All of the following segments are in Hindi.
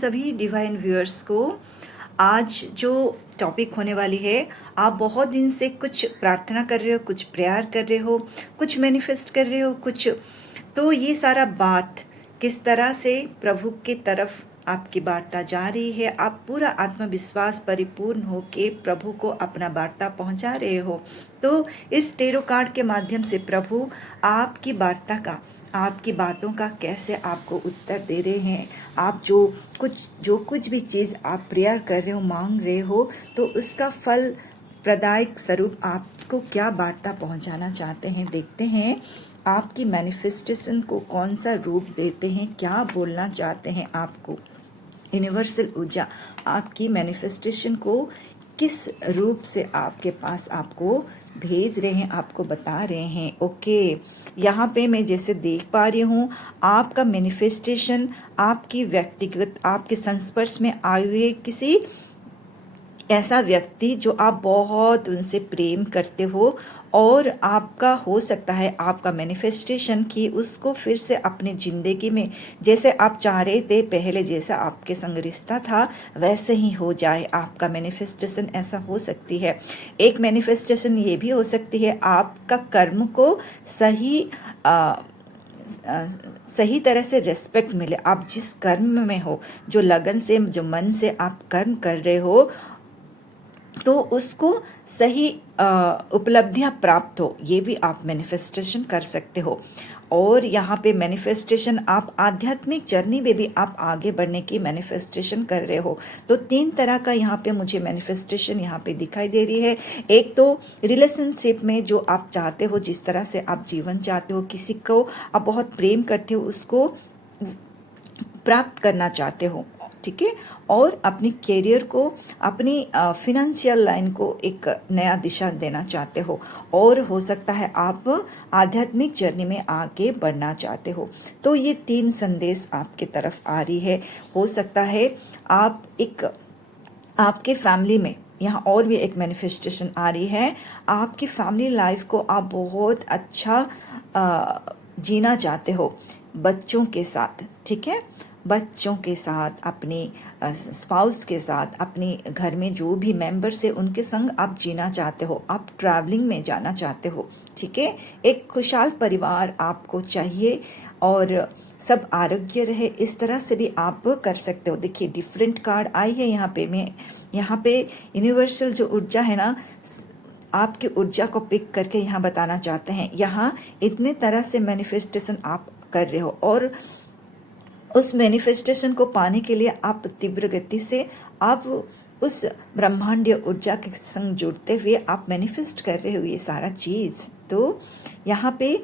सभी डिवाइन व्यूअर्स को। आज जो टॉपिक होने वाली है, आप बहुत दिन से कुछ प्रार्थना कर रहे हो, कुछ प्रेयर कर रहे हो, कुछ मैनिफेस्ट कर रहे हो, कुछ तो ये सारा बात किस तरह से प्रभु की तरफ आपकी वार्ता जा रही है। आप पूरा आत्मविश्वास परिपूर्ण हो के प्रभु को अपना वार्ता पहुंचा रहे हो। तो इस टेरो कार्ड के माध्यम से प्रभु आपकी वार्ता का, आपकी बातों का कैसे आपको उत्तर दे रहे हैं। आप जो कुछ भी चीज़ आप प्रेयर कर रहे हो, मांग रहे हो, तो उसका फल प्रदायक स्वरूप आपको क्या वार्ता पहुंचाना चाहते हैं। देखते हैं आपकी मैनिफेस्टेशन को कौन सा रूप देते हैं, क्या बोलना चाहते हैं आपको। यूनिवर्सल ऊर्जा आपकी मैनिफेस्टेशन को किस रूप से आपके पास आपको भेज रहे हैं, आपको बता रहे हैं। ओके, यहाँ पे मैं जैसे देख पा रही हूँ, आपका मैनिफेस्टेशन आपकी व्यक्तिगत, आपके संस्पर्श में आए हुए किसी ऐसा व्यक्ति जो आप बहुत उनसे प्रेम करते हो, और आपका हो सकता है आपका मैनिफेस्टेशन कि उसको फिर से अपनी ज़िंदगी में जैसे आप चाह रहे थे, पहले जैसा आपके संग रिश्ता था वैसे ही हो जाए। आपका मैनिफेस्टेशन ऐसा हो सकती है। एक मैनिफेस्टेशन ये भी हो सकती है आपका कर्म को सही तरह से रिस्पेक्ट मिले। आप जिस कर्म में हो, जो लगन से, जो मन से आप कर्म कर रहे हो, तो उसको सही उपलब्धियां प्राप्त हो, ये भी आप मैनिफेस्टेशन कर सकते हो। और यहाँ पे मैनिफेस्टेशन आप आध्यात्मिक जर्नी में भी आप आगे बढ़ने की मैनिफेस्टेशन कर रहे हो। तो 3 तरह का यहाँ पे मुझे मैनिफेस्टेशन यहाँ पे दिखाई दे रही है। एक तो रिलेशनशिप में जो आप चाहते हो, जिस तरह से आप जीवन चाहते हो, किसी को आप बहुत प्रेम करते हो, उसको प्राप्त करना चाहते हो, ठीक है। और अपनी कैरियर को, अपनी फिनेंशियल लाइन को एक नया दिशा देना चाहते हो, और हो सकता है आप आध्यात्मिक जर्नी में आगे बढ़ना चाहते हो। तो ये 3 संदेश आपके तरफ आ रही है। हो सकता है आप आपके फैमिली में, यहाँ और भी एक मैनिफेस्टेशन आ रही है, आपकी फैमिली लाइफ को आप बहुत अच्छा जीना चाहते हो बच्चों के साथ, ठीक है। बच्चों के साथ, अपने स्पाउस के साथ, अपने घर में जो भी मेंबर्स है उनके संग आप जीना चाहते हो। आप ट्रैवलिंग में जाना चाहते हो, ठीक है। एक खुशहाल परिवार आपको चाहिए और सब आरोग्य रहे, इस तरह से भी आप कर सकते हो। देखिए डिफरेंट कार्ड आई है यहाँ पे। मैं यहाँ पे यूनिवर्सल जो ऊर्जा है ना, आपकी ऊर्जा को पिक करके यहाँ बताना चाहते हैं। यहाँ इतने तरह से मैनिफेस्टेशन आप कर रहे हो, और उस मैनिफेस्टेशन को पाने के लिए आप तीव्र गति से आप उस ब्रह्मांडीय ऊर्जा के संग जुड़ते हुए आप मैनिफेस्ट कर रहे हो ये सारा चीज़। तो यहाँ पे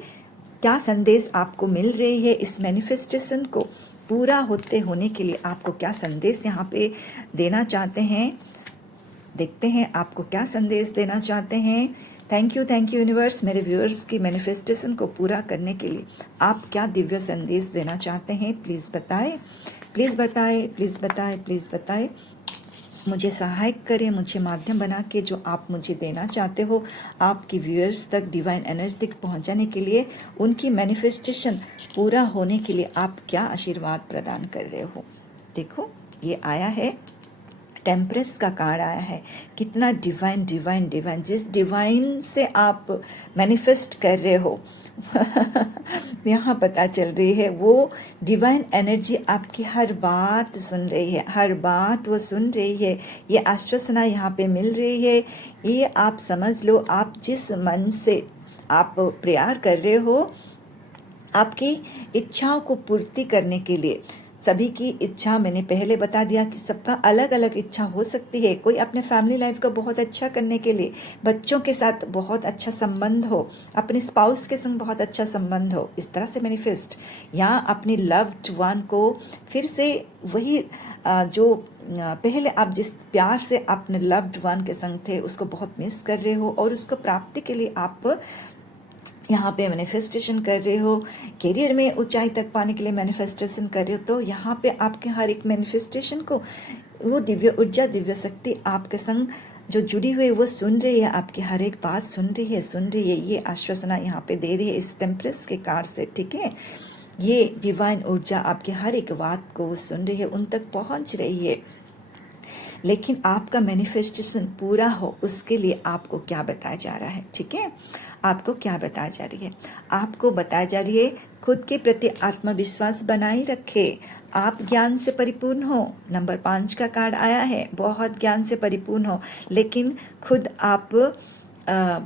क्या संदेश आपको मिल रही है, इस मैनिफेस्टेशन को पूरा होने के लिए आपको क्या संदेश यहाँ पे देना चाहते हैं। देखते हैं आपको क्या संदेश देना चाहते हैं। थैंक यू यूनिवर्स, मेरे व्यूअर्स की मैनिफेस्टेशन को पूरा करने के लिए आप क्या दिव्य संदेश देना चाहते हैं। प्लीज़ बताएं, प्लीज़ बताएं, प्लीज़ बताएं, प्लीज़ बताएं। मुझे सहायक करें, मुझे माध्यम बना के जो आप मुझे देना चाहते हो आपकी व्यूअर्स तक, डिवाइन एनर्जी तक पहुंचाने के लिए, उनकी मैनिफेस्टेशन पूरा होने के लिए आप क्या आशीर्वाद प्रदान कर रहे हो। देखो ये आया है, टेम्परेंस का कार्ड आया है। कितना डिवाइन डिवाइन डिवाइन, जिस डिवाइन से आप मैनिफेस्ट कर रहे हो यहाँ पता चल रही है वो डिवाइन एनर्जी आपकी हर बात सुन रही है, हर बात वो सुन रही है। ये आश्वासना यहाँ पे मिल रही है। ये आप समझ लो, आप जिस मन से आप प्रेयर कर रहे हो, आपकी इच्छाओं को पूर्ति करने के लिए, सभी की इच्छा मैंने पहले बता दिया कि सबका अलग अलग इच्छा हो सकती है। कोई अपने फैमिली लाइफ को बहुत अच्छा करने के लिए बच्चों के साथ बहुत अच्छा संबंध हो, अपने स्पाउस के संग बहुत अच्छा संबंध हो, इस तरह से मैनिफेस्ट, या अपनी लव्ड वन को फिर से वही जो पहले आप जिस प्यार से अपने लव्ड वन के संग थे उसको बहुत मिस कर रहे हो, और उसको प्राप्ति के लिए आप यहाँ पे मैनिफेस्टेशन कर रहे हो। करियर में ऊंचाई तक पाने के लिए मैनिफेस्टेशन कर रहे हो। तो यहाँ पे आपके हर एक मैनिफेस्टेशन को वो दिव्य ऊर्जा, दिव्य शक्ति आपके संग जो जुड़ी हुई वो सुन रही है, आपकी हर एक बात सुन रही है। ये आश्वासना यहाँ पे दे रही है इस टेम्परेंस के कार्ड से, ठीक है। ये डिवाइन ऊर्जा आपके हर एक बात को सुन रही है, उन तक पहुंच रही है। लेकिन आपका मैनिफेस्टेशन पूरा हो उसके लिए आपको क्या बताया जा रहा है, ठीक है? आपको क्या बताया जा रही है? आपको बताया जा रही है खुद के प्रति आत्मविश्वास बनाए रखे, आप ज्ञान से परिपूर्ण हो। नंबर 5 का कार्ड आया है, बहुत ज्ञान से परिपूर्ण हो, लेकिन खुद आप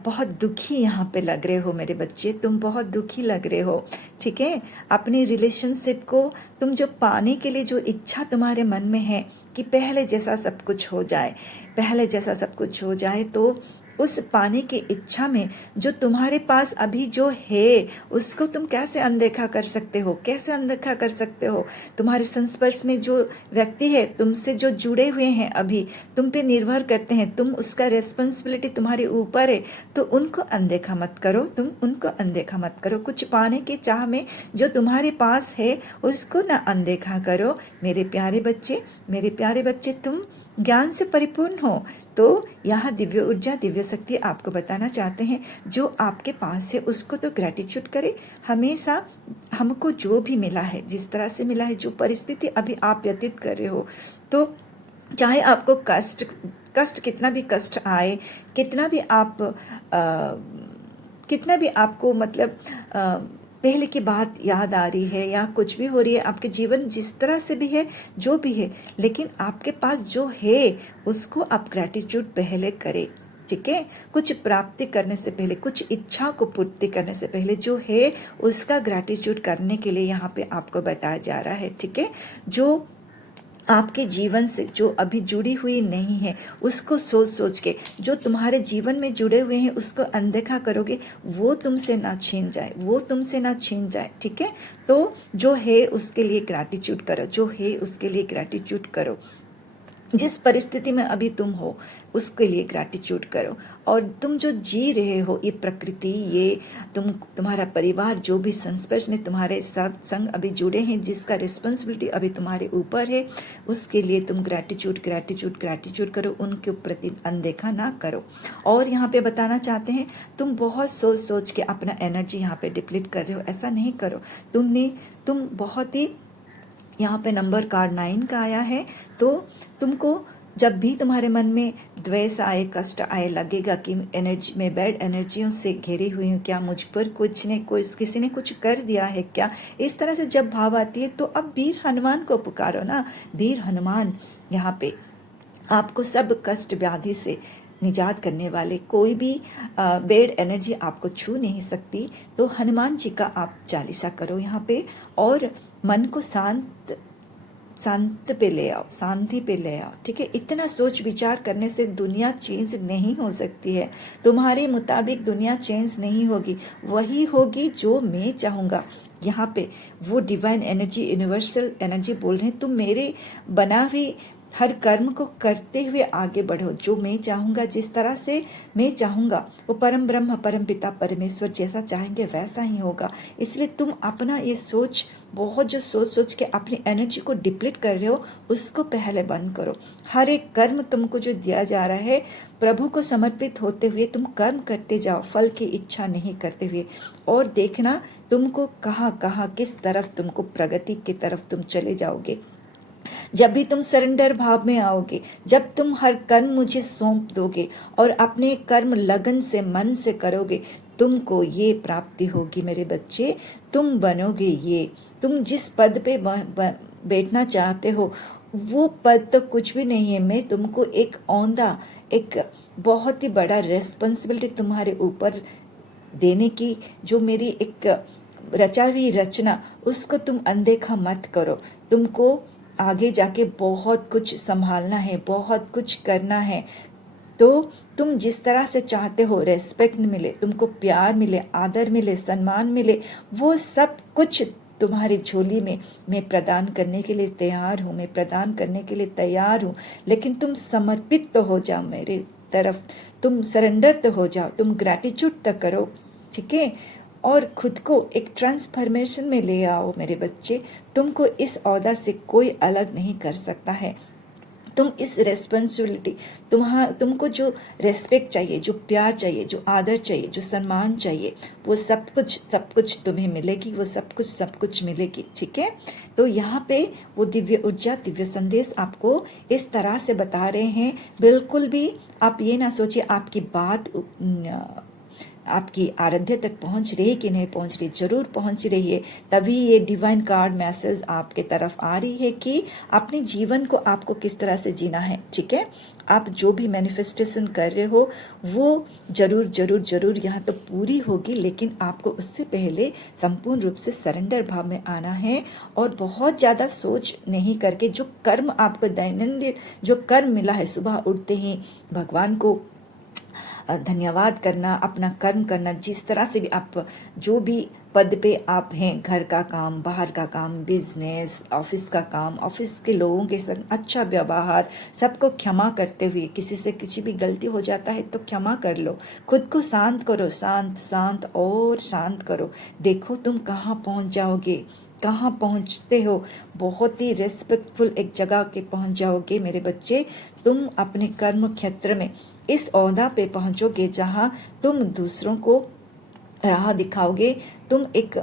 बहुत दुखी यहाँ पे लग रहे हो मेरे बच्चे, तुम बहुत दुखी लग रहे हो, ठीक है? अपनी रिलेशनशिप को तुम जो पाने के लिए जो इच्छा तुम्हारे मन में है कि पहले जैसा सब कुछ हो जाए, पहले जैसा सब कुछ हो जाए, तो उस पाने की इच्छा में जो तुम्हारे पास अभी जो है उसको तुम कैसे अनदेखा कर सकते हो? कैसे अनदेखा कर सकते हो? तुम्हारे संस्पर्श में जो व्यक्ति है, तुमसे जो जुड़े हुए हैं, अभी तुम पे निर्भर करते हैं, तुम उसका रेस्पॉन्सिबिलिटी तुम्हारे ऊपर है, तो उनको अनदेखा मत करो, तुम उनको अनदेखा मत करो। कुछ पाने की चाह में जो तुम्हारे पास है उसको ना अनदेखा करो। मेरे प्यारे बच्चे, मेरे प्यारे बच्चे, तुम ज्ञान से परिपूर्ण हो। तो यहाँ दिव्य ऊर्जा, दिव्य शक्ति आपको बताना चाहते हैं, जो आपके पास है उसको तो ग्रैटिट्यूड करें। हमेशा हमको जो भी मिला है, जिस तरह से मिला है, जो परिस्थिति अभी आप व्यतीत कर रहे हो, तो चाहे आपको कष्ट कितना भी कष्ट आए, कितना भी आपको मतलब पहले की बात याद आ रही है या कुछ भी हो रही है, आपके जीवन जिस तरह से भी है, जो भी है, लेकिन आपके पास जो है उसको आप ग्रैटिट्यूड पहले करें, ठीक है? कुछ प्राप्ति करने से पहले, कुछ इच्छा को पूर्ति करने से पहले जो है उसका ग्रैटिट्यूड करने के लिए यहाँ पे आपको बताया जा रहा है, ठीक है? जो आपके जीवन से जो अभी जुड़ी हुई नहीं है उसको सोच सोच के, जो तुम्हारे जीवन में जुड़े हुए हैं उसको अनदेखा करोगे, वो तुमसे ना छीन जाए, वो तुमसे ना छीन जाए, ठीक है? तो जो है उसके लिए ग्रैटिट्यूड करो, जो है उसके लिए ग्रैटिट्यूड करो। जिस परिस्थिति में अभी तुम हो उसके लिए ग्रैटिट्यूड करो। और तुम जो जी रहे हो, ये प्रकृति, ये तुम्हारा परिवार, जो भी संस्पर्श में तुम्हारे साथ संग अभी जुड़े हैं, जिसका रिस्पॉन्सिबिलिटी अभी तुम्हारे ऊपर है, उसके लिए तुम ग्रैटिट्यूड करो, उनके प्रति अनदेखा ना करो। और यहाँ पे बताना चाहते हैं, तुम बहुत सोच सोच के अपना एनर्जी यहाँ पे डिप्लीट कर रहे हो, ऐसा नहीं करो। तुम बहुत ही, यहाँ पे नंबर कार्ड 9 का आया है, तो तुमको जब भी तुम्हारे मन में द्वेष आए, कष्ट आए, लगेगा कि एनर्जी में बैड एनर्जियों से घिरी हुई हूँ, क्या मुझ पर किसी ने कुछ कर दिया है क्या, इस तरह से जब भाव आती है, तो अब वीर हनुमान को पुकारो ना। वीर हनुमान यहाँ पे आपको सब कष्ट व्याधि से निजात करने वाले, कोई भी बेड एनर्जी आपको छू नहीं सकती। तो हनुमान जी का आप चालीसा करो यहाँ पे, और मन को शांत पे ले आओ, शांति पे ले आओ, ठीक है? इतना सोच विचार करने से दुनिया चेंज नहीं हो सकती है, तुम्हारे मुताबिक दुनिया चेंज नहीं होगी, वही होगी जो मैं चाहूँगा। यहाँ पे वो डिवाइन एनर्जी, यूनिवर्सल एनर्जी बोल रहे हैं, तुम मेरे बना हुई हर कर्म को करते हुए आगे बढ़ो, जो मैं चाहूँगा, जिस तरह से मैं चाहूँगा, वो परम ब्रह्म, परम पिता परमेश्वर जैसा चाहेंगे वैसा ही होगा। इसलिए तुम अपना ये सोच, बहुत जो सोच के अपनी एनर्जी को डिप्लीट कर रहे हो, उसको पहले बंद करो। हर एक कर्म तुमको जो दिया जा रहा है, प्रभु को समर्पित होते हुए तुम कर्म करते जाओ, फल की इच्छा नहीं करते हुए, और देखना तुमको कहाँ किस तरफ, तुमको प्रगति की तरफ तुम चले जाओगे। जब भी तुम सरेंडर भाव में आओगे, जब तुम हर कर्म मुझे सौंप दोगे और अपने कर्म लगन से, मन से करोगे, तुमको ये प्राप्ति होगी मेरे बच्चे। तुम बनोगे ये, तुम जिस पद पे बैठना चाहते हो वो पद तो कुछ भी नहीं है। मैं तुमको एक औंधा, एक बहुत ही बड़ा रेस्पॉन्सिबिलिटी तुम्हारे ऊपर देने की, जो मेरी एक रचा हुई रचना, उसको तुम अनदेखा मत करो। तुमको आगे जाके बहुत कुछ संभालना है, बहुत कुछ करना है। तो तुम जिस तरह से चाहते हो, रेस्पेक्ट मिले, तुमको प्यार मिले, आदर मिले, सम्मान मिले, वो सब कुछ तुम्हारी झोली में मैं प्रदान करने के लिए तैयार हूँ, मैं प्रदान करने के लिए तैयार हूँ। लेकिन तुम समर्पित तो हो जाओ मेरे तरफ, तुम सरेंडर तो हो जाओ, तुम ग्रैटिट्यूड तो करो, ठीक है? और खुद को एक ट्रांसफॉर्मेशन में ले आओ मेरे बच्चे। तुमको इस औदा से कोई अलग नहीं कर सकता है। तुम इस रेस्पॉन्सिबिलिटी, तुमको जो रेस्पेक्ट चाहिए, जो प्यार चाहिए, जो आदर चाहिए, जो सम्मान चाहिए, वो सब कुछ तुम्हें मिलेगी, वो सब कुछ मिलेगी। ठीक है, तो यहाँ पे वो दिव्य ऊर्जा, दिव्य संदेश आपको इस तरह से बता रहे हैं। बिल्कुल भी आप ये ना सोचिए आपकी बात आपकी आराध्य तक पहुंच रही कि नहीं पहुंच रही, जरूर पहुंच रही है। तभी ये डिवाइन कार्ड मैसेज आपके तरफ आ रही है कि अपने जीवन को आपको किस तरह से जीना है। ठीक है, आप जो भी मैनिफेस्टेशन कर रहे हो वो जरूर जरूर जरूर यहाँ तो पूरी होगी, लेकिन आपको उससे पहले संपूर्ण रूप से सरेंडर भाव में आना है और बहुत ज़्यादा सोच नहीं करके जो कर्म आपको दैनंदिन जो कर्म मिला है, सुबह उठते ही भगवान को धन्यवाद करना, अपना कर्म करना, जिस तरह से भी आप जो भी पद पे आप हैं, घर का काम, बाहर का काम, बिजनेस, ऑफिस का काम, ऑफिस के लोगों के संग अच्छा व्यवहार, सबको क्षमा करते हुए, किसी से किसी भी गलती हो जाता है तो क्षमा कर लो, खुद को शांत करो, शांत शांत और शांत करो। देखो तुम कहाँ पहुँच जाओगे, कहाँ पहुँचते हो, बहुत ही रेस्पेक्टफुल एक जगह के पहुँच जाओगे मेरे बच्चे। तुम अपने कर्म क्षेत्र में इस ओहदा पे पहुँचोगे जहाँ तुम दूसरों को राह दिखाओगे, तुम एक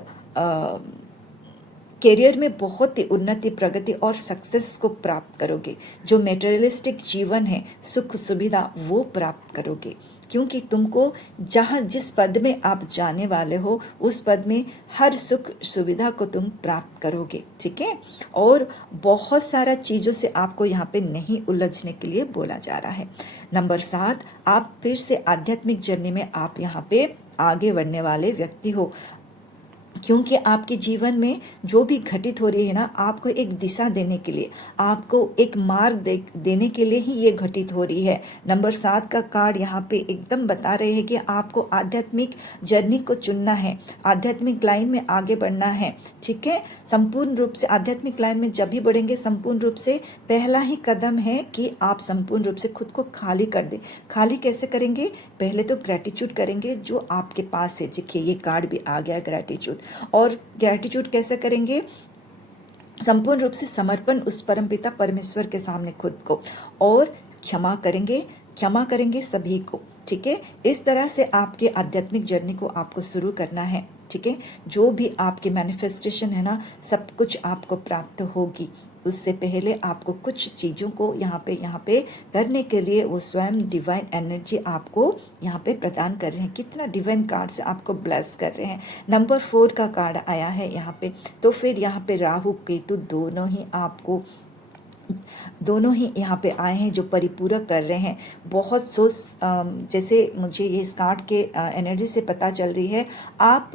करियर में बहुत ही उन्नति, प्रगति और सक्सेस को प्राप्त करोगे। जो मेटेरियलिस्टिक जीवन है, सुख सुविधा, वो प्राप्त करोगे, क्योंकि तुमको जहाँ जिस पद में आप जाने वाले हो उस पद में हर सुख सुविधा को तुम प्राप्त करोगे। ठीक है, और बहुत सारा चीज़ों से आपको यहाँ पे नहीं उलझने के लिए बोला जा रहा है। नंबर 7, आप फिर से आध्यात्मिक जर्नी में आप यहाँ पे आगे बढ़ने वाले व्यक्ति हो, क्योंकि आपके जीवन में जो भी घटित हो रही है ना, आपको एक दिशा देने के लिए, आपको एक मार्ग देने के लिए ही ये घटित हो रही है। नंबर 7 का कार्ड यहाँ पे एकदम बता रहे हैं कि आपको आध्यात्मिक जर्नी को चुनना है, आध्यात्मिक लाइन में आगे बढ़ना है। ठीक है, संपूर्ण रूप से आध्यात्मिक लाइन में जब भी बढ़ेंगे, संपूर्ण रूप से पहला ही कदम है कि आप संपूर्ण रूप से खुद को खाली कर दें। खाली कैसे करेंगे? पहले तो ग्रैटिट्यूड करेंगे जो आपके पास है। देखिए ये कार्ड भी आ गया, ग्रैटिट्यूड। और ग्रैटिट्यूड कैसे करेंगे? संपूर्ण रूप से समर्पण उस परमपिता परमेश्वर के सामने खुद को, और क्षमा करेंगे सभी को। ठीक है, इस तरह से आपके आध्यात्मिक जर्नी को आपको शुरू करना है। ठीक है, जो भी आपके मैनिफेस्टेशन है ना, सब कुछ आपको प्राप्त होगी। उससे पहले आपको कुछ चीज़ों को यहाँ पे करने के लिए वो स्वयं डिवाइन एनर्जी आपको यहाँ पे प्रदान कर रहे हैं। कितना डिवाइन कार्ड से आपको ब्लेस कर रहे हैं। नंबर 4 का कार्ड आया है यहाँ पे, तो फिर यहाँ पे राहु केतु दोनों ही यहाँ पे आए हैं जो परिपूरक कर रहे हैं। बहुत सोच, जैसे मुझे ये इस कार्ड के एनर्जी से पता चल रही है, आप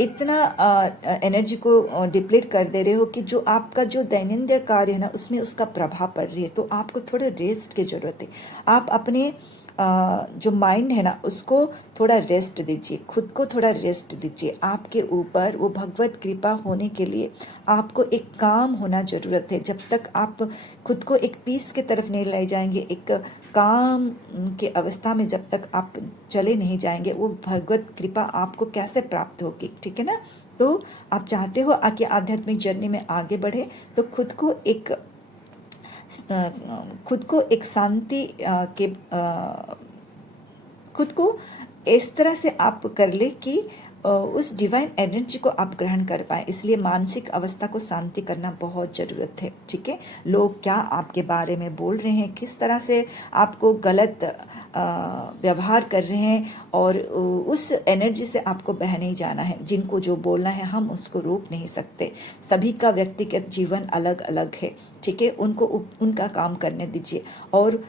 इतना एनर्जी को डिप्लीट कर दे रहे हो कि जो आपका जो दैनंदिन कार्य है ना, उसमें उसका प्रभाव पड़ रही है। तो आपको थोड़े रेस्ट की ज़रूरत है। आप अपने जो माइंड है ना, उसको थोड़ा रेस्ट दीजिए, खुद को थोड़ा रेस्ट दीजिए। आपके ऊपर वो भगवत कृपा होने के लिए आपको एक काम होना ज़रूरत है। जब तक आप खुद को एक पीस के तरफ नहीं ले जाएंगे, एक काम के अवस्था में जब तक आप चले नहीं जाएंगे, वो भगवत कृपा आपको कैसे प्राप्त होगी? ठीक है ना। तो आप चाहते हो कि आध्यात्मिक जर्नी में आगे बढ़े, तो खुद को एक शांति के खुद को इस तरह से आप कर ले कि उस डिवाइन एनर्जी को आप ग्रहण कर पाए। इसलिए मानसिक अवस्था को शांति करना बहुत ज़रूरत है। ठीक है, लोग क्या आपके बारे में बोल रहे हैं, किस तरह से आपको गलत व्यवहार कर रहे हैं, और उस एनर्जी से आपको बह नहीं जाना है। जिनको जो बोलना है हम उसको रोक नहीं सकते। सभी का व्यक्तिगत जीवन अलग अलग है। ठीक है, उनको उनका काम करने दीजिए, और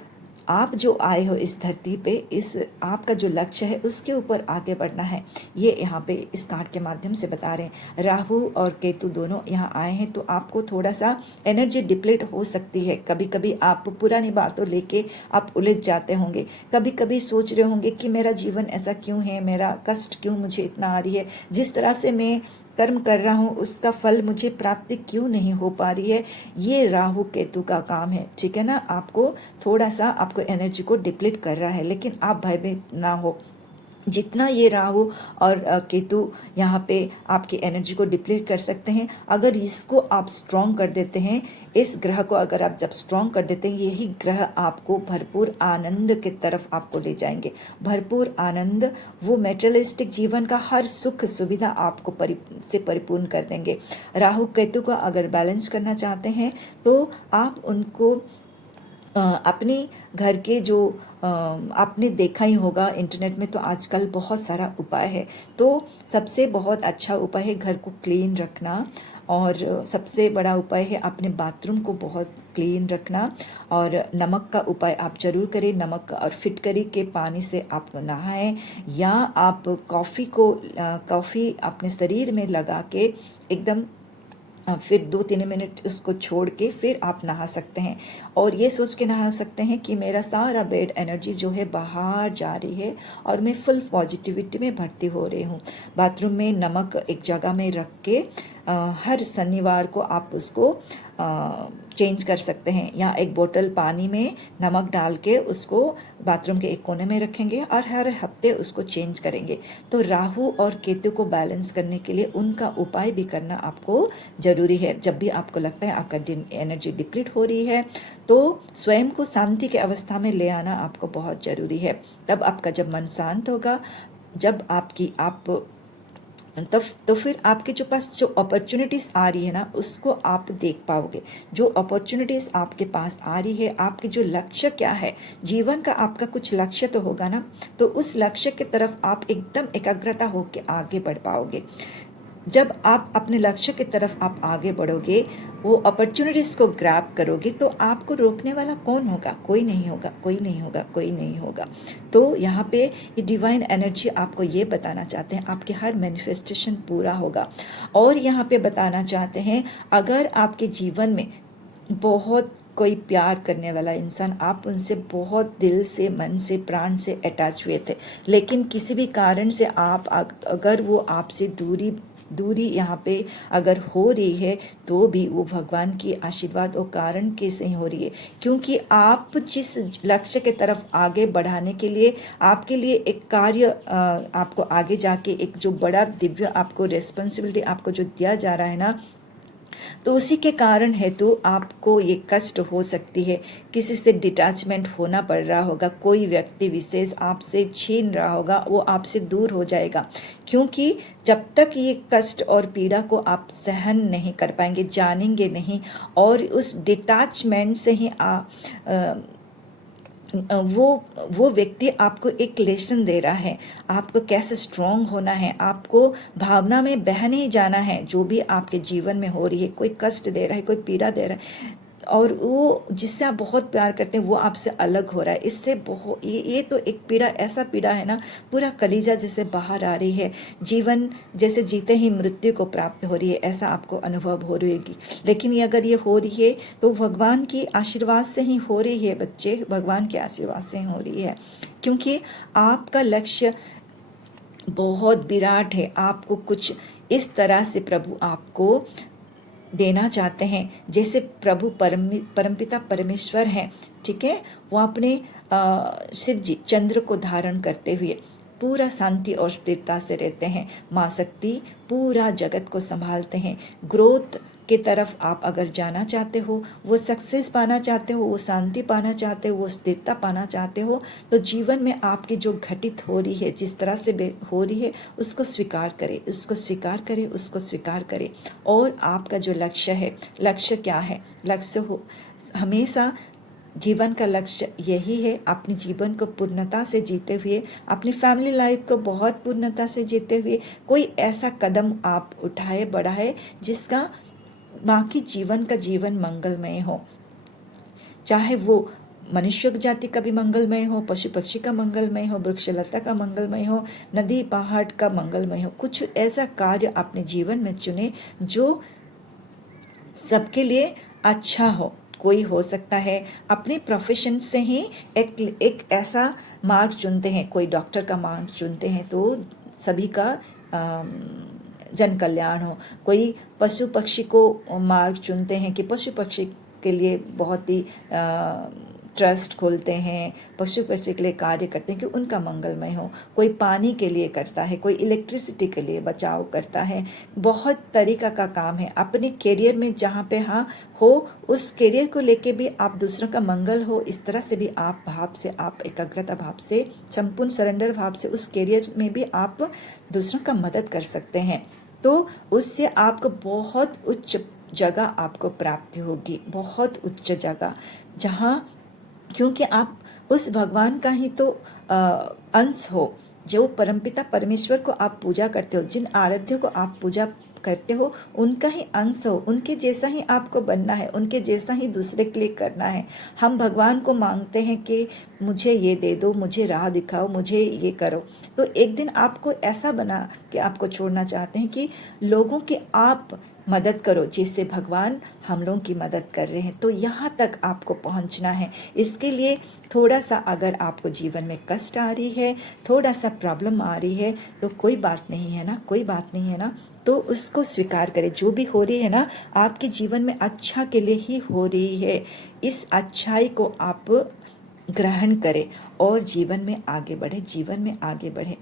आप जो आए हो इस धरती पे, इस आपका जो लक्ष्य है उसके ऊपर आगे बढ़ना है। ये यहाँ पे इस कार्ड के माध्यम से बता रहे हैं। राहु और केतु दोनों यहाँ आए हैं, तो आपको थोड़ा सा एनर्जी डिप्लीट हो सकती है। कभी कभी आप पुरानी बातों लेके आप उलझ जाते होंगे, कभी कभी सोच रहे होंगे कि मेरा जीवन ऐसा क्यों है, मेरा कष्ट क्यों मुझे इतना आ रही है, जिस तरह से मैं कर्म कर रहा हूँ उसका फल मुझे प्राप्ति क्यों नहीं हो पा रही है। ये राहु केतु का काम है। ठीक है ना, आपको थोड़ा सा आपको एनर्जी को डिप्लीट कर रहा है, लेकिन आप भयभीत ना हो। जितना ये राहु और केतु यहाँ पे आपकी एनर्जी को डिप्लीट कर सकते हैं, अगर इसको आप स्ट्रॉन्ग कर देते हैं, इस ग्रह को अगर आप जब स्ट्रॉन्ग कर देते हैं, यही ग्रह आपको भरपूर आनंद की तरफ आपको ले जाएंगे। भरपूर आनंद, वो मेटेरियलिस्टिक जीवन का हर सुख सुविधा आपको से परिपूर्ण कर देंगे। राहु केतु को अगर बैलेंस करना चाहते हैं तो आप उनको अपने घर के जो आपने देखा ही होगा इंटरनेट में, तो आजकल बहुत सारा उपाय है। तो सबसे बहुत अच्छा उपाय है घर को क्लीन रखना, और सबसे बड़ा उपाय है अपने बाथरूम को बहुत क्लीन रखना। और नमक का उपाय आप जरूर करें, नमक और फिटकरी के पानी से आप नहाएं, या आप कॉफ़ी अपने शरीर में लगा के एकदम फिर 2-3 मिनट उसको छोड़ के फिर आप नहा सकते हैं। और ये सोच के नहा सकते हैं कि मेरा सारा बैड एनर्जी जो है बाहर जा रही है और मैं फुल पॉजिटिविटी में भर्ती हो रही हूँ। बाथरूम में नमक एक जगह में रख के हर शनिवार को आप उसको चेंज कर सकते हैं, या एक बोतल पानी में नमक डाल के उसको बाथरूम के एक कोने में रखेंगे और हर हफ्ते उसको चेंज करेंगे। तो राहु और केतु को बैलेंस करने के लिए उनका उपाय भी करना आपको ज़रूरी है। जब भी आपको लगता है आपका एनर्जी डिप्लीट हो रही है, तो स्वयं को शांति के अवस्था में ले आना आपको बहुत ज़रूरी है। तब आपका जब मन शांत होगा, जब तो फिर आपके जो पास जो अपॉर्चुनिटीज़ आ रही है ना, उसको आप देख पाओगे। जो अपॉर्चुनिटीज़ आपके पास आ रही है, आपके जो लक्ष्य क्या है जीवन का, आपका कुछ लक्ष्य तो होगा ना, तो उस लक्ष्य की तरफ आप एकदम एकाग्रता होकर आगे बढ़ पाओगे। जब आप अपने लक्ष्य की तरफ आप आगे बढ़ोगे, वो अपॉर्चुनिटीज़ को ग्रैब करोगे, तो आपको रोकने वाला कौन होगा? कोई नहीं होगा, कोई नहीं होगा, कोई नहीं होगा। तो यहाँ पे ये डिवाइन एनर्जी आपको ये बताना चाहते हैं, आपके हर मैनिफेस्टेशन पूरा होगा। और यहाँ पे बताना चाहते हैं, अगर आपके जीवन में बहुत कोई प्यार करने वाला इंसान, आप उनसे बहुत दिल से, मन से, प्राण से अटैच हुए थे, लेकिन किसी भी कारण से आप अगर वो आपसे दूरी यहाँ पे अगर हो रही है, तो भी वो भगवान की आशीर्वाद और कारण कैसे हो रही है, क्योंकि आप जिस लक्ष्य के तरफ आगे बढ़ाने के लिए, आपके लिए एक कार्य आपको आगे जाके एक जो बड़ा दिव्य आपको रिस्पॉन्सिबिलिटी आपको जो दिया जा रहा है ना, तो उसी के कारण हेतु आपको ये कष्ट हो सकती है। किसी से डिटैचमेंट होना पड़ रहा होगा, कोई व्यक्ति विशेष आपसे छीन रहा होगा, वो आपसे दूर हो जाएगा, क्योंकि जब तक ये कष्ट और पीड़ा को आप सहन नहीं कर पाएंगे, जानेंगे नहीं, और उस डिटैचमेंट से ही वो व्यक्ति आपको एक लेसन दे रहा है, आपको कैसे स्ट्रांग होना है, आपको भावना में बह नहीं जाना है। जो भी आपके जीवन में हो रही है, कोई कष्ट दे रहा है, कोई पीड़ा दे रहा है, और वो जिससे आप बहुत प्यार करते हैं वो आपसे अलग हो रहा है, इससे बहुत ये तो एक पीड़ा, ऐसा पीड़ा है ना, पूरा कलीजा जैसे बाहर आ रही है, जीवन जैसे जीते ही मृत्यु को प्राप्त हो रही है, ऐसा आपको अनुभव हो रही है। लेकिन ये अगर ये हो रही है तो भगवान की आशीर्वाद से ही हो रही है बच्चे, भगवान के आशीर्वाद से ही हो रही है, क्योंकि आपका लक्ष्य बहुत विराट है। आपको कुछ इस तरह से प्रभु आपको देना चाहते हैं, जैसे प्रभु परमपिता परमेश्वर हैं, ठीक है, वो अपने शिव जी चंद्र को धारण करते हुए पूरा शांति और स्थिरता से रहते हैं। माँ शक्ति पूरा जगत को संभालते हैं। ग्रोथ की तरफ आप अगर जाना चाहते हो, वो सक्सेस पाना चाहते हो, वो शांति पाना चाहते हो, वो स्थिरता पाना चाहते हो, तो जीवन में आपकी जो घटित हो रही है, जिस तरह से हो रही है, उसको स्वीकार करें, उसको स्वीकार करें, उसको स्वीकार करें। और आपका जो लक्ष्य है, लक्ष्य क्या है? लक्ष्य हो हमेशा जीवन का लक्ष्य यही है, अपने जीवन को पूर्णता से जीते हुए, अपनी फैमिली लाइफ को बहुत पूर्णता से जीते हुए कोई ऐसा कदम आप उठाए, बढ़ाए, जिसका बाकी जीवन का जीवन मंगलमय हो। चाहे वो मनुष्य जाति का भी मंगलमय हो, पशु पक्षी का मंगलमय हो, वृक्षलता का मंगलमय हो, नदी पहाड़ का मंगलमय हो। कुछ ऐसा कार्य अपने जीवन में चुने जो सबके लिए अच्छा हो। कोई हो सकता है अपने प्रोफेशन से ही एक ऐसा मार्ग चुनते हैं, कोई डॉक्टर का मार्ग चुनते हैं तो सभी का जन कल्याण हो। कोई पशु पक्षी को मार्ग चुनते हैं कि पशु पक्षी के लिए बहुत ही ट्रस्ट खोलते हैं, पशु पक्षी के लिए कार्य करते हैं कि उनका मंगलमय हो, कोई पानी के लिए करता है, कोई इलेक्ट्रिसिटी के लिए बचाव करता है, बहुत तरीका का काम है। अपने करियर में जहाँ पे हाँ हो, उस करियर को लेके भी आप दूसरों का मंगल हो, इस तरह से भी आप भाव से, आप एकाग्रता भाव से, संपूर्ण सरेंडर भाव से उस करियर में भी आप दूसरों का मदद कर सकते हैं। तो उससे आपको बहुत उच्च जगह आपको प्राप्ति होगी, बहुत उच्च जगह, जहाँ, क्योंकि आप उस भगवान का ही तो अंश हो, जो परमपिता परमेश्वर को आप पूजा करते हो, जिन आराध्य को आप पूजा करते हो, उनका ही अंश हो, उनके जैसा ही आपको बनना है, उनके जैसा ही दूसरे के लिए करना है। हम भगवान को मांगते हैं कि मुझे ये दे दो, मुझे राह दिखाओ, मुझे ये करो, तो एक दिन आपको ऐसा बना कि आपको छोड़ना चाहते हैं कि लोगों की आप मदद करो, जिससे भगवान हम लोगों की मदद कर रहे हैं। तो यहाँ तक आपको पहुँचना है। इसके लिए थोड़ा सा अगर आपको जीवन में कष्ट आ रही है, थोड़ा सा प्रॉब्लम आ रही है, तो कोई बात नहीं है ना, कोई बात नहीं है ना, तो उसको स्वीकार करें। जो भी हो रही है ना, आपके जीवन में अच्छा के लिए ही हो रही है। इस अच्छाई को आप ग्रहण करें और जीवन में आगे बढ़े, जीवन में आगे बढ़े।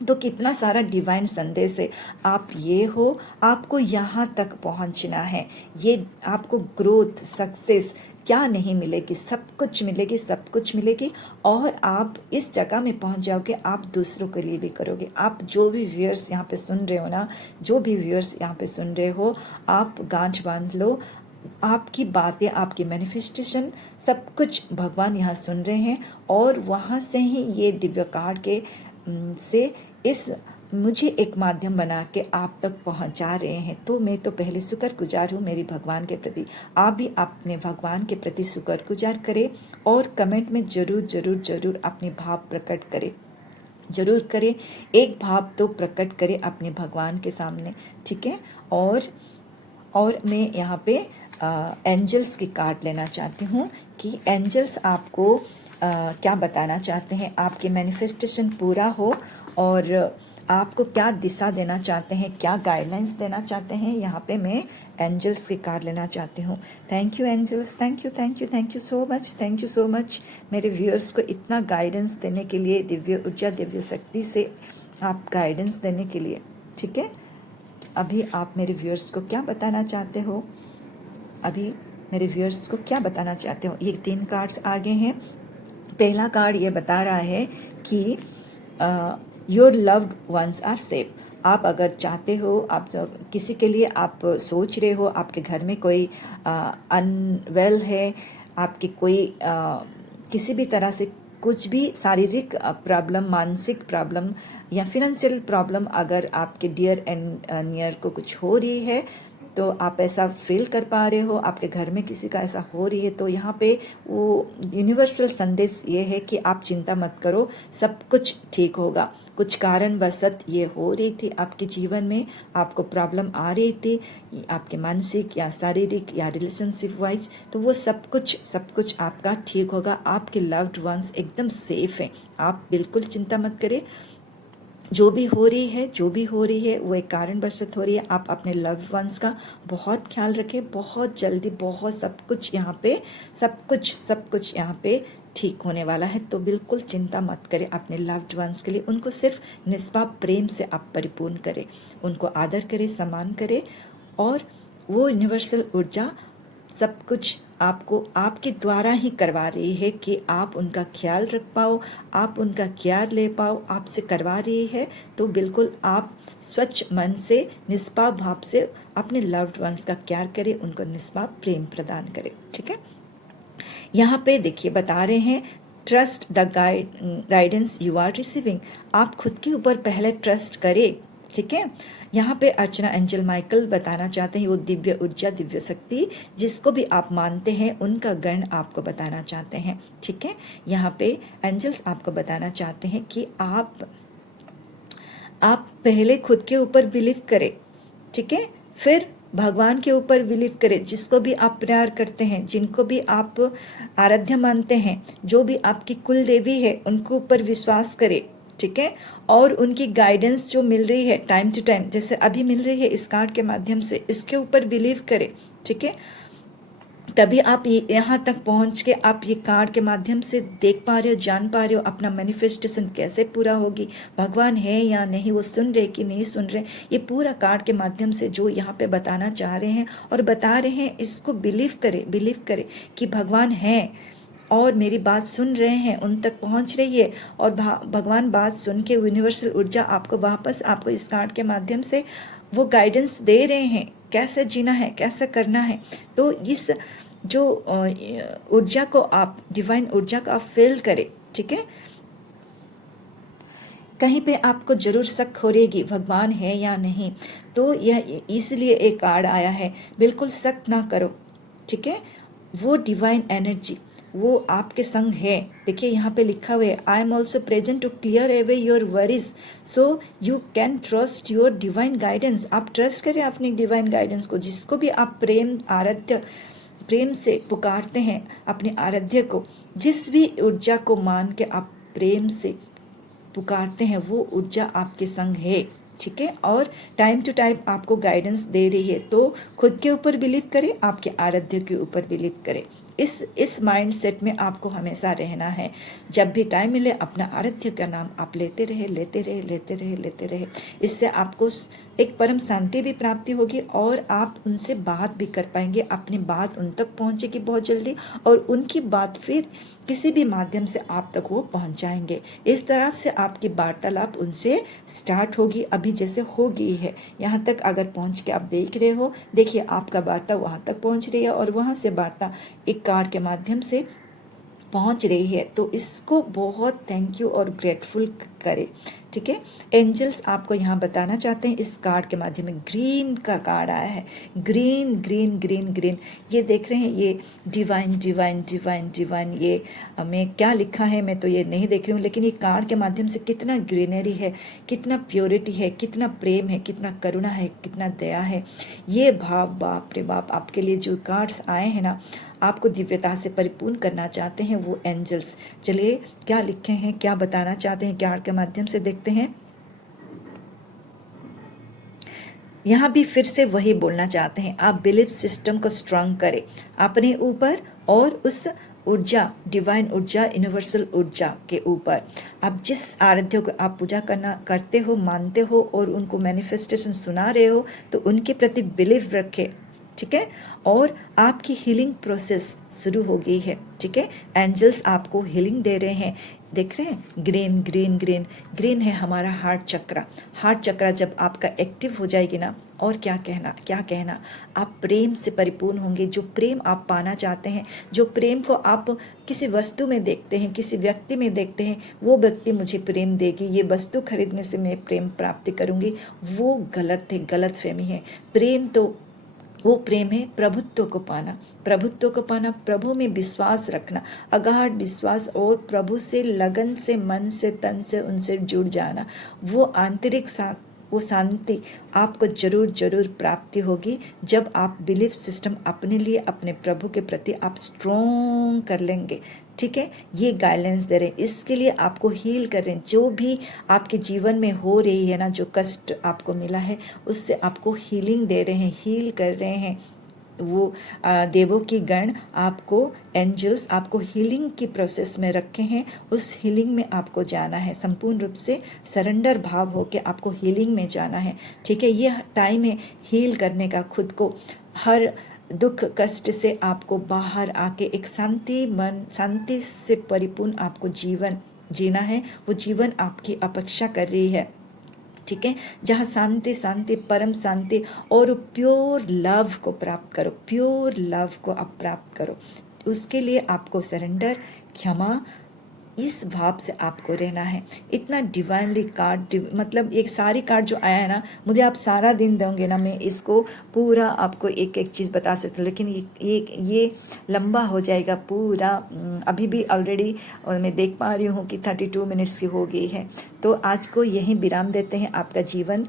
तो कितना सारा डिवाइन संदेश है। आप ये हो, आपको यहाँ तक पहुँचना है। ये आपको ग्रोथ, सक्सेस क्या नहीं मिलेगी, सब कुछ मिलेगी, सब कुछ मिलेगी। और आप इस जगह में पहुँच जाओगे, आप दूसरों के लिए भी करोगे। आप जो भी व्यूअर्स यहाँ पे सुन रहे हो ना, जो भी व्यूअर्स यहाँ पे सुन रहे हो, आप गांठ बांध लो, आपकी बातें, आपकी मैनिफेस्टेशन, सब कुछ भगवान यहाँ सुन रहे हैं। और वहाँ से ही ये दिव्य कार्ड के से इस मुझे एक माध्यम बना के आप तक पहुंचा रहे हैं। तो मैं तो पहले शुक्रगुजार हूँ मेरी भगवान के प्रति। आप भी अपने भगवान के प्रति शुक्रगुजार करें और कमेंट में ज़रूर ज़रूर ज़रूर अपने भाव प्रकट करें, ज़रूर करें। एक भाव तो प्रकट करें अपने भगवान के सामने, ठीक है। और मैं यहाँ पे एंजल्स की कार्ड लेना चाहती हूँ कि एंजल्स आपको क्या बताना चाहते हैं, आपके मैनिफेस्टेशन पूरा हो और आपको क्या दिशा देना चाहते हैं, क्या गाइडलाइंस देना चाहते हैं। यहाँ पे मैं एंजल्स की कार्ड लेना चाहती हूँ। Thank you angels, thank you, thank you, thank you so much, thank you so much मेरे व्यूअर्स को इतना गाइडेंस देने के लिए, दिव्य ऊर्जा, दिव्य शक्ति से आप गाइडेंस देने के लिए, ठीक है। अभी आप मेरे व्यूअर्स को क्या बताना चाहते हो, अभी मेरे व्यूअर्स को क्या बताना चाहते हो। ये 3 कार्ड्स आगे हैं। पहला कार्ड ये बता रहा है कि your loved ones are safe. आप अगर चाहते हो, आप किसी के लिए आप सोच रहे हो, आपके घर में कोई अनवेल है, आपकी कोई किसी भी तरह से कुछ भी शारीरिक प्रॉब्लम, मानसिक प्रॉब्लम या फिनेंशियल प्रॉब्लम अगर आपके डियर एंड नियर को कुछ हो रही है, तो आप ऐसा फील कर पा रहे हो, आपके घर में किसी का ऐसा हो रही है, तो यहाँ पे वो यूनिवर्सल संदेश ये है कि आप चिंता मत करो, सब कुछ ठीक होगा। कुछ कारणवशत ये हो रही थी आपके जीवन में, आपको प्रॉब्लम आ रही थी, आपके मानसिक या शारीरिक या रिलेशनशिप वाइज, तो वो सब कुछ आपका ठीक होगा। आपके लव्ड वंस एकदम सेफ हैं, आप बिल्कुल चिंता मत करें। जो भी हो रही है वो एक कारणवशत हो रही है। आप अपने लव्ड वंस का बहुत ख्याल रखें, बहुत जल्दी, बहुत सब कुछ यहाँ पे ठीक होने वाला है। तो बिल्कुल चिंता मत करें अपने लव्ड वंस के लिए। उनको सिर्फ निष्पाप प्रेम से आप परिपूर्ण करें, उनको आदर करें, सम्मान करें, और वो यूनिवर्सल ऊर्जा सब कुछ आपको आपके द्वारा ही करवा रही है कि आप उनका ख्याल रख पाओ, आप उनका केयर ले पाओ, आपसे करवा रही है। तो बिल्कुल आप स्वच्छ मन से, निष्पाप भाव से अपने लव्ड वंस का केयर करें, उनको निष्पाप प्रेम प्रदान करें, ठीक है। यहाँ पे देखिए बता रहे हैं, trust the guidance you are receiving. आप खुद के ऊपर पहले ट्रस्ट करें, ठीक है। यहाँ पे अर्चना एंजल माइकल बताना चाहते हैं, वो दिव्य ऊर्जा, दिव्य शक्ति जिसको भी आप मानते हैं, उनका गण आपको बताना चाहते हैं, ठीक है। यहाँ पे एंजल्स आपको बताना चाहते हैं कि आप पहले खुद के ऊपर बिलीव करें, ठीक है, फिर भगवान के ऊपर बिलीव करें। जिसको भी आप प्यार करते हैं, जिनको भी आप आराध्य मानते हैं, जो भी आपकी कुल देवी है, उनको ऊपर विश्वास करें, ठीक है। और उनकी गाइडेंस जो मिल रही है टाइम टू टाइम, जैसे अभी मिल रही है इस कार्ड के माध्यम से, इसके ऊपर बिलीव करें, ठीक है। तभी आप यहाँ तक पहुँच के आप ये कार्ड के माध्यम से देख पा रहे हो, जान पा रहे हो अपना मैनिफेस्टेशन कैसे पूरा होगी, भगवान है या नहीं, वो सुन रहे कि नहीं सुन रहे। ये पूरा कार्ड के माध्यम से जो यहाँ पे बताना चाह रहे हैं और बता रहे हैं, इसको बिलीव करे कि भगवान है और मेरी बात सुन रहे हैं, उन तक पहुंच रही है। और भगवान बात सुन के ऊर्जा आपको वापस आपको इस कार्ड के माध्यम से वो गाइडेंस दे रहे हैं, कैसे जीना है, कैसे करना है। तो इस जो ऊर्जा को आप, डिवाइन ऊर्जा को आप फील करें, ठीक है। कहीं पे आपको जरूर शक हो रहेगी भगवान है या नहीं, तो यह इसलिए एक कार्ड आया है, बिल्कुल शक ना करो, ठीक है। वो डिवाइन एनर्जी वो आपके संग है। देखिए यहाँ पे लिखा हुआ है, I am also present to clear away your worries, so you can trust your divine guidance. आप ट्रस्ट करें अपने डिवाइन गाइडेंस को। जिसको भी आप प्रेम से पुकारते हैं, अपने आराध्य को, जिस भी ऊर्जा को मान के आप प्रेम से पुकारते हैं, वो ऊर्जा आपके संग है, ठीक है। और टाइम टू टाइम आपको गाइडेंस दे रही है। तो खुद के ऊपर बिलीव करें, आपके आराध्य के ऊपर बिलीव करें। इस माइंड सेट में आपको हमेशा रहना है। जब भी टाइम मिले अपना आराध्य का नाम आप लेते रहे। इससे आपको एक परम शांति भी प्राप्ति होगी और आप उनसे बात भी कर पाएंगे। अपनी बात उन तक पहुंचेगी बहुत जल्दी और उनकी बात फिर किसी भी माध्यम से आप तक वो पहुंचाएंगे। इस तरह से आपकी वार्तालाप उनसे स्टार्ट होगी, अभी जैसे हो गई है। यहाँ तक अगर पहुंच के आप देख रहे हो, देखिए आपका वार्ता वहां तक पहुंच रही है और वहां से वार्ता एक कार्ड के माध्यम से पहुंच रही है। तो इसको बहुत थैंक यू और ग्रेटफुल करें, ठीक है। एंजल्स आपको यहाँ बताना चाहते हैं इस कार्ड के माध्यम में, ग्रीन का कार्ड आया है, ग्रीन। ये देख रहे हैं, ये डिवाइन। ये मैं क्या लिखा है मैं तो ये नहीं देख रही हूँ, लेकिन ये कार्ड के माध्यम से कितना ग्रीनरी है, कितना प्योरिटी है, कितना प्रेम है, कितना करुणा है, कितना दया है। ये भाव, बाप रे बाप, आपके लिए जो कार्ड्स आए हैं ना, आपको दिव्यता से परिपूर्ण करना चाहते हैं वो एंजल्स। चलिए क्या लिखे हैं, क्या बताना चाहते हैं कार्ड के माध्यम से देखते हैं। यहाँ भी फिर से वही बोलना चाहते हैं, आप बिलीफ सिस्टम को स्ट्रांग करें अपने ऊपर और उस ऊर्जा, डिवाइन ऊर्जा, यूनिवर्सल ऊर्जा के ऊपर। आप जिस आराध्य को आप पूजा करते हो, मानते हो और उनको मैनिफेस्टेशन सुना रहे हो, तो उनके प्रति बिलीफ रखें, ठीक है। और आपकी हीलिंग प्रोसेस शुरू हो गई है, ठीक है। एंजल्स आपको हीलिंग दे रहे हैं, देख रहे हैं, ग्रीन है हमारा हार्ट चक्रा जब आपका एक्टिव हो जाएगी ना, और क्या कहना, आप प्रेम से परिपूर्ण होंगे। जो प्रेम आप पाना चाहते हैं, जो प्रेम को आप किसी वस्तु में देखते हैं, किसी व्यक्ति में देखते हैं, वो व्यक्ति मुझे प्रेम देगी, ये वस्तु खरीदने से मैं प्रेम प्राप्ति करूंगी, वो गलत फहमी है। प्रेम तो वो प्रेम है प्रभुत्व को पाना, प्रभु में विश्वास रखना, अगाध विश्वास, और प्रभु से लगन से, मन से, तन से उनसे जुड़ जाना। वो आंतरिक वो शांति आपको जरूर प्राप्ति होगी जब आप बिलीफ सिस्टम अपने लिए, अपने प्रभु के प्रति आप स्ट्रॉन्ग कर लेंगे, ठीक है। ये गाइडेंस दे रहे हैं, इसके लिए आपको हील कर रहे हैं। जो भी आपके जीवन में हो रही है ना, जो कष्ट आपको मिला है, उससे आपको हीलिंग दे रहे हैं, हील कर रहे हैं। वो देवों की गण आपको, एंजल्स आपको हीलिंग की प्रोसेस में रखे हैं। उस हीलिंग में आपको जाना है, संपूर्ण रूप से सरेंडर भाव होके आपको हीलिंग में जाना है, ठीक है। ये टाइम है हील करने का, खुद को हर दुख कष्ट से आपको बाहर आके एक शांति से परिपूर्ण आपको जीवन जीना है। वो जीवन आपकी अपेक्षा कर रही है, ठीक है, जहाँ शांति, परम शांति और प्योर लव को प्राप्त करो, प्योर लव को आप प्राप्त करो। उसके लिए आपको सरेंडर, क्षमा, इस भाव से आपको रहना है। इतना डिवाइनली कार्ड, मतलब एक सारी कार्ड जो आया है ना, मुझे आप सारा दिन दोगे ना, मैं इसको पूरा आपको एक चीज़ बता सकती हूँ, लेकिन ये लंबा हो जाएगा पूरा। अभी भी ऑलरेडी और मैं देख पा रही हूँ कि 32 मिनट्स की हो गई है। तो आज को यहीं विराम देते हैं। आपका जीवन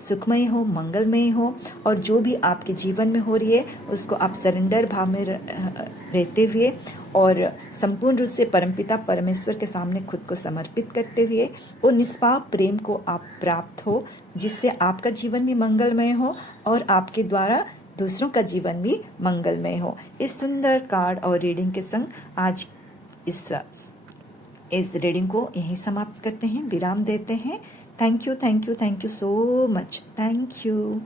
सुखमय हो, मंगलमय हो, और जो भी आपके जीवन में हो रही है उसको आप सरेंडर भाव में रहते हुए और संपूर्ण रूप से परमपिता परमेश्वर के सामने खुद को समर्पित करते हुए वो निष्पाप प्रेम को आप प्राप्त हो, जिससे आपका जीवन भी मंगलमय हो और आपके द्वारा दूसरों का जीवन भी मंगलमय हो। इस सुंदर कार्ड और रीडिंग के संग आज इस रीडिंग को यहीं समाप्त करते हैं, विराम देते हैं। Thank you, thank you, thank you so much. Thank you.